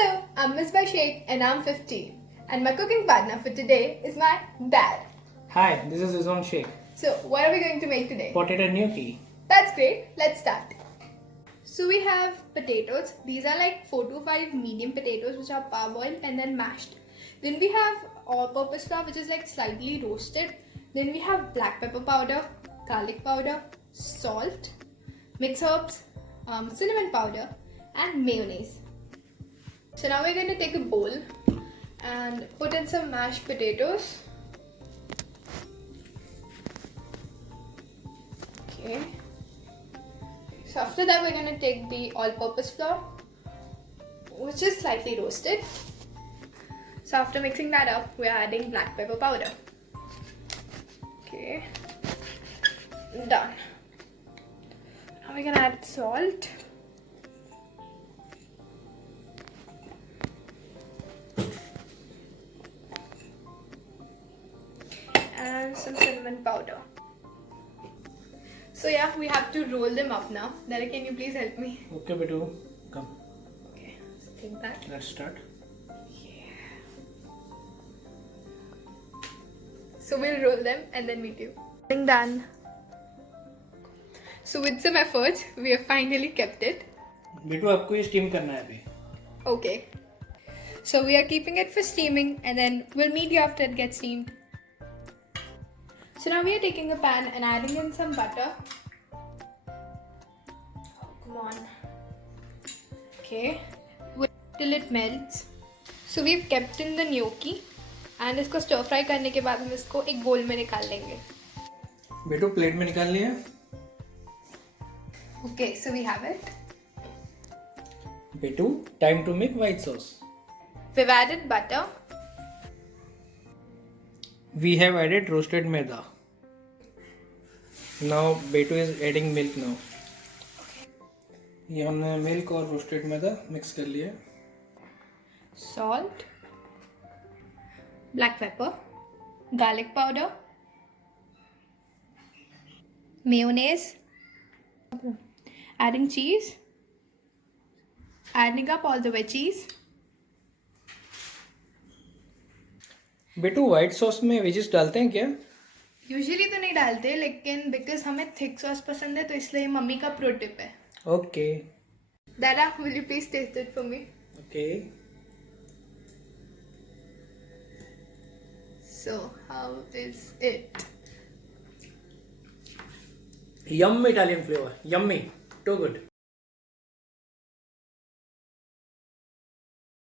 Hello, I'm Miss Sheikh and I'm 15. And my cooking partner for today is my dad. Hi, this is Rizwan Sheikh. So, what are we going to make today? Potato Gnochhi. That's great. Let's start. So we have potatoes. These are like 4 to 5 medium potatoes which are parboiled and then mashed. Then we have all-purpose flour which is like slightly roasted. Then we have black pepper powder, garlic powder, salt, mixed herbs, cinnamon powder and mayonnaise. So now we're going to take a bowl and put in some mashed potatoes. Okay. So after that we're going to take the all-purpose flour which is slightly roasted. So after mixing that up, we're adding black pepper powder. Okay. Done. Now we're going to add salt. And some cinnamon powder. So yeah, we have to roll them up now. Dadda, can you please help me? Okay, Betu, come. Okay, so take that. Let's start. Yeah. So we'll roll them and then meet you. Done. So with some efforts, we have finally kept it. Betu, आपको ये steam करना है अभी. Okay. So we are keeping it for steaming and then we'll meet you after it gets steamed. So now we are taking a pan and adding in some butter. Oh, come on. Okay. Till it melts. So we've kept in the gnocchi and इसको stir fry करने के बाद हम इसको एक bowl में निकाल लेंगे. बेटू प्लेट में निकाल लिया. Okay, so we have it. बेटू, time to make white sauce. We've added butter. We have added roasted maida. Now Betu is adding milk now. ये हमने milk और roasted maida mix कर लिया. Salt, black pepper, garlic powder, mayonnaise, adding cheese, adding up all the veggies. बेटू white sauce में wages डालते हैं क्या? यूजुअली तो नहीं डालते लेकिन बिकॉज हमें थिक सॉस पसंद है तो इसलिए मम्मी का प्रो टिप है. ओके. दादा, will you please test it for me? Okay. So how is it? Yum Italian flavor. Yummy. Too good.